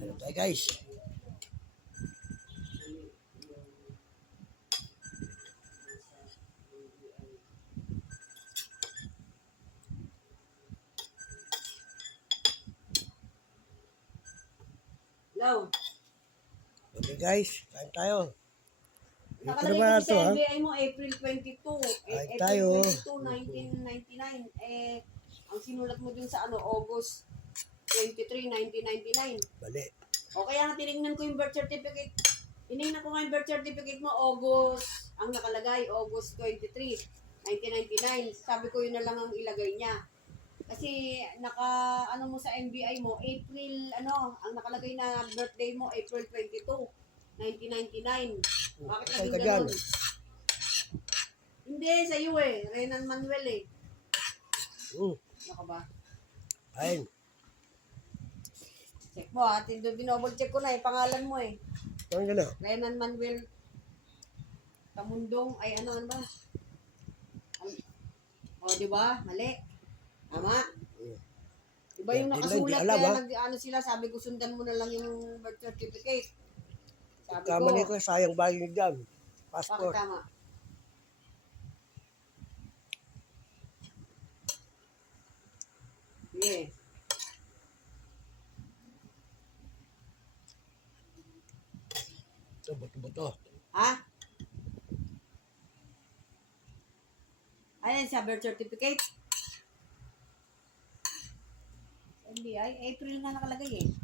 Ano tayo guys? Hello. Okay guys, kain tayo. Nakalagay naman ito ha. NBI mo April 22. Eh, Ay, April tayo. 22, 1999. Eh, ang sinulat mo dun sa ano, August 23, 1999. Bali. O kaya nga tinignan ko yung birth certificate. Tinignan ko nga yung birth certificate mo, August, ang nakalagay, August 23, 1999. Sabi ko yun na lang ang ilagay niya. Kasi naka, ano mo sa NBI mo, April, ano, ang nakalagay na birthday mo, April 22, 1999. Bakit naging ka ganun? Hindi, sa iyo eh. Renan Manuel eh. Hmm, Ano ka ba? kain. Mo ha. Tindo, binobol check ko na eh. Pangalan mo eh. Kain ka na. Renan Manuel Tamundong. Ay ano, ano ba? O, di ba? Mali. Tama. Di ba yung Hindi nakasulat alam, kaya ha? nag, ano sila, sabi ko sundan mo na lang yung birth certificate. Sabi Kamali ko, ko, sayang bago yun dyan. bakit Passport. tama? Sige. Ito, buto-buto. Ha? Ayan sa birth certificate. NBI, April na nakalagay eh.